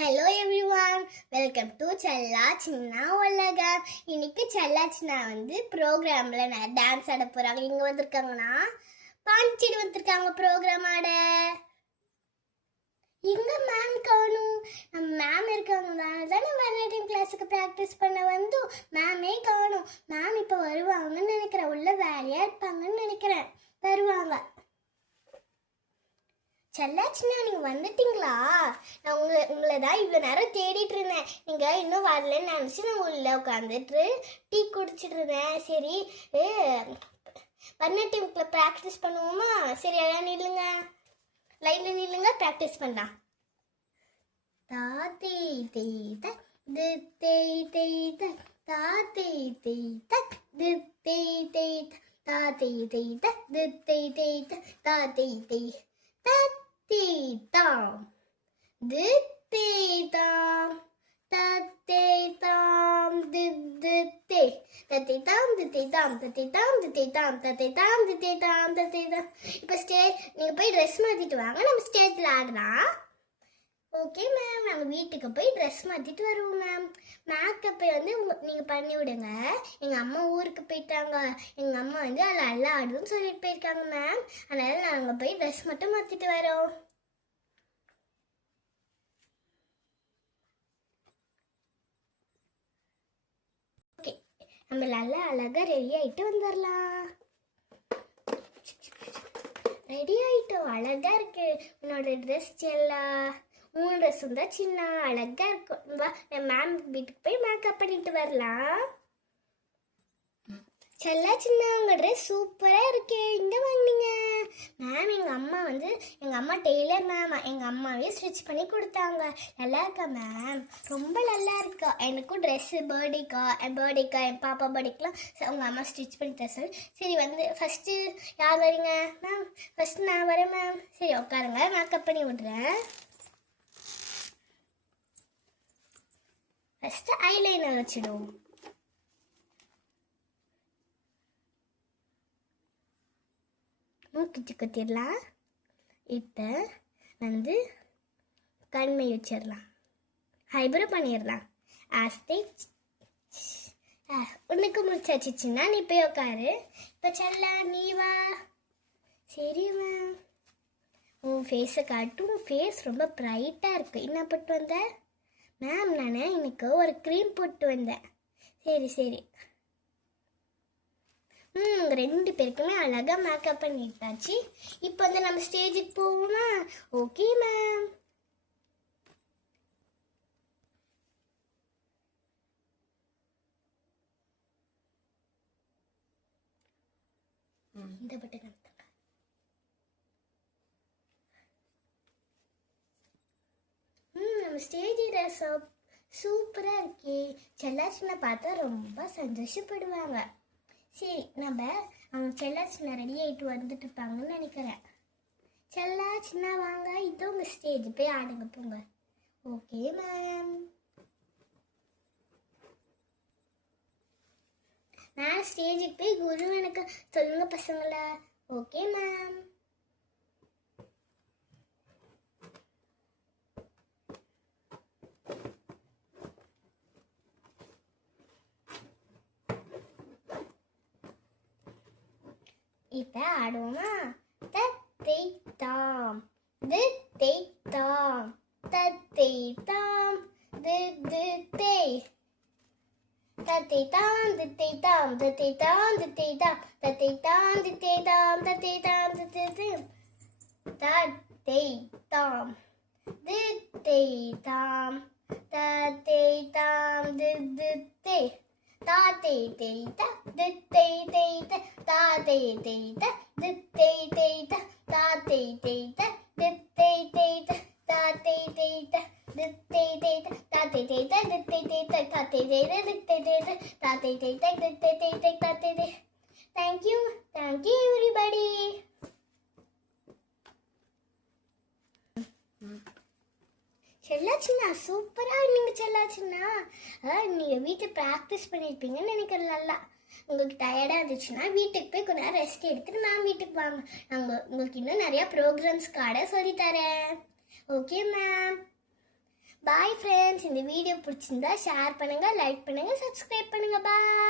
Hello everyone, welcome to செல்லா சின்ன உலகம். இன்னைக்கு செல்லா சின்ன ப்ரோக்ராம்ல டான்ஸ் ஆட போறாங்க. இங்க வந்திருக்காங்கன்னா பாண்டிச்சேரி வந்திருக்காங்க ப்ரோக்ராம் ஆட. இங்க மேம் காணும், நம்ம மேம் இருக்காங்க தானே பரதநாட்டியம் கிளாஸுக்கு ப்ராக்டிஸ் பண்ண வந்தோம். மேமே காணும். மேம் இப்போ வருவாங்கன்னு நினைக்கிறேன், உள்ள வேலையா இருப்பாங்கன்னு நினைக்கிறேன். வருவாங்க. செல்லாச்சின்னா நீங்கள் வந்துட்டீங்களா? நான் உங்களை தான் இவ்வளோ நேரம் தேடிட்டு இருந்தேன். நீங்கள் இன்னும் வரலன்னு நினச்சி நான் உள்ளே உட்காந்துட்டு டீ குடிச்சிட்டு இருந்தேன். சரி, பரதநாட்டியத்தில் ப்ராக்டிஸ் பண்ணுவோமா? சரி, எல்லாம் நில்லுங்க, லைனில் நில்லுங்க, ப்ராக்டிஸ் பண்ணலாம். தாத்தே தேய் தக் தேய் தேய் தக் தாத்தே தேய் தக் தேய் தேய் தக் தாத்தே தேய் தக் தேய் தேய் தக் தாத்தே தேய் தத்தீதாம் தித்தீதாம் தத்தீதாம் தித்தே தத்தீதாம் தித்தீதாம் தத்தீதாம் தித்தீதாம் தத்தீதாம் தித்தீதாம் தத்தீதாம். இப்போ நீங்கள் போய் ட்ரெஸ் மாற்றிட்டு வாங்க, நம்ம ஸ்டேஜில் ஆடலாம். ஓகே மேம், நாங்கள் வீட்டுக்கு போய் ட்ரெஸ் மாற்றிட்டு வருவோம் மேம். மேக்கப்பை நீங்கள் பண்ணி விடுங்க. எங்கள் அம்மா ஊருக்கு போயிட்டாங்க. எங்கள் அம்மா அதில் நல்லா ஆடுதுன்னு சொல்லிட்டு போயிருக்காங்க மேம். அதனால் நாங்கள் போய் ட்ரெஸ் மட்டும் மாற்றிட்டு வரோம். ஓகே, நம்ம நல்லா அழகாக ரெடி ஆகிட்டு வந்துடலாம். ரெடி ஆகிட்டோம், அழகாக இருக்கு உன்னோட ட்ரெஸ் எல்லாம். மூணு ட்ரெஸ் தான் சின்ன அழகா இருக்கும். வா, மேம் வீட்டுக்கு போய் மேக்கப் பண்ணிட்டு வரலாம். செல்லா சின்ன, உங்க ட்ரெஸ் சூப்பரா இருக்கே, இங்க வாங்கினீங்க? மேம், எங்க அம்மா டெய்லர் மேம். எங்க அம்மாவே ஸ்டிச் பண்ணி கொடுத்தாங்க. நல்லா இருக்கா மேம்? ரொம்ப நல்லா இருக்கா. எனக்கும் ட்ரெஸ்ஸு பர்த்டேக்கா என் பாப்பா பர்த்டேக்கெலாம் உங்கள் அம்மா ஸ்டிச் பண்ணி தர சொல்லி. சரி, ஃபஸ்ட்டு யார் வரீங்க மேம்? ஃபஸ்ட்டு நான் வரேன் மேம். சரி, உட்காருங்க, மேக்கப் பண்ணி விட்றேன். ஃபஸ்ட்டு ஐலைனர் வச்சிடுவோம். மூக்குத்தி குத்திடலாம். இப்போ கண்மை வச்சிடலாம். ஐப்ரோ பண்ணிடலாம். ஆஸ்தே உனக்கு முடிச்சாச்சுன்னா நீ போய் உட்காரு. இப்போ செல்ல நீ வா. சரி மேம், உன் ஃபேஸை காட்டும். உன் ஃபேஸ் ரொம்ப ப்ரைட்டாக இருக்குது. என்ன போட்டு வந்த மேம்? நான் இன்னைக்கு ஒரு க்ரீம் போட்டு வந்தேன். சரி. ரெண்டு பேருக்குமே அழகாக மேக்கப் பண்ணிட்டாச்சு. இப்போ நம்ம ஸ்டேஜுக்கு போவோமா? Okay ma'am. இந்த பட்டன் நம்ம ஸ்டேஜ் ட்ரெஸ் சூப்பராக இருக்கே. செல்லா சின்ன பார்த்தா ரொம்ப சந்தோஷப்படுவாங்க. சரி, நம்ம அவங்க செல்லா சின்ன ரெடி ஆகிட்டு வந்துட்டு இருப்பாங்கன்னு நினைக்கிறேன். செல்லா சின்ன வாங்க, இது உங்கள் ஸ்டேஜ், போய் ஆடுங்க போங்க. Okay ma'am. நான் ஸ்டேஜுக்கு போய் குரு எனக்கு சொல்லுங்க பசங்களா. Okay ma'am. இப்போ ஆடுவோமா? தத்தை தாம் தித்தை தாம் தத்தை தாம் தித்தை தத்தை தாம் தித்தை தாம் தத்தை தாம் தித்தை தாம் தத்தை தாம் தித்தை தாம் தத்தை தாம் தித்தை தத்தை தாம் தித்தை தாம் தத்தை தாம் தித்தை தாத்தை தேய்த தித்தை தேய்த தாத்தை தேய்த தித்தை தேய்த தாத்தை தேய்த தித்தை தேய்த தாத்தை தேய்த தித்தை தேய்த தாத்தை தேய்த தித்தை தேய்த தாத்தை தேய்த தித்தை தேய்த தாத்தை தேய்த தித்தை தேய்த தாத்தை தேய். Thank you everybody. செல்லாச்சுன்னா சூப்பராக நீங்கள் செல்லாச்சுன்னா நீங்கள் வீட்டில் ப்ராக்டிஸ் பண்ணியிருப்பீங்கன்னு நினைக்கிறேன். நல்லா உங்களுக்கு டயர்டாக இருந்துச்சுன்னா வீட்டுக்கு போய் கொஞ்ச நேரம் ரெஸ்ட் எடுத்துட்டு மேம் வீட்டுக்கு வாங்க. நாங்கள் உங்களுக்கு இன்னும் நிறையா ப்ரோக்ராம்ஸ் கார்டை சொல்லித்தரேன். Okay ma'am, bye friends. இந்த வீடியோ பிடிச்சிருந்தா ஷேர் பண்ணுங்க, லைக் பண்ணுங்க, சப்ஸ்கிரைப் பண்ணுங்க. பாய்.